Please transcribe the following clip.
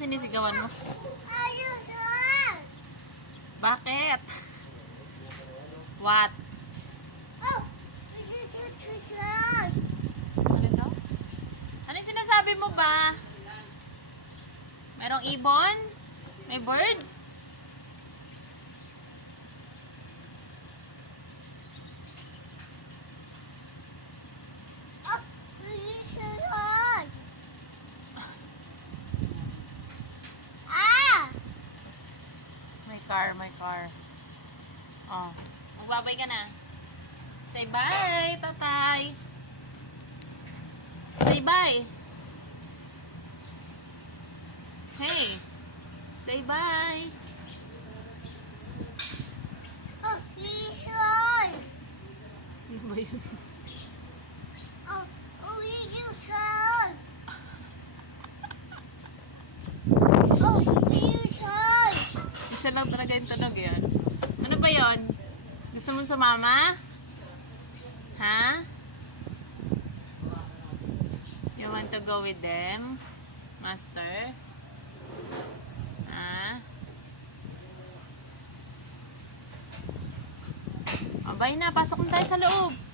sinisigawan mo? Ayos! Bakit? What? Oh! This is Ano daw? Ano yung sinasabi mo ba? Merong ibon? May bird? Oh! This is May car. Oh. Magbabay ka na. Say bye, tatay. Say bye. Hey. Say bye. Oh! This one! Ano ba yun? Oh! Oh! This one! Oh! This one! Isa lang talaga yung tunog yun. Ano ba yun? Gusto mo sumama? Ha? You want to go with them? Master? Ha? O, bye na. Pasok na tayo sa loob.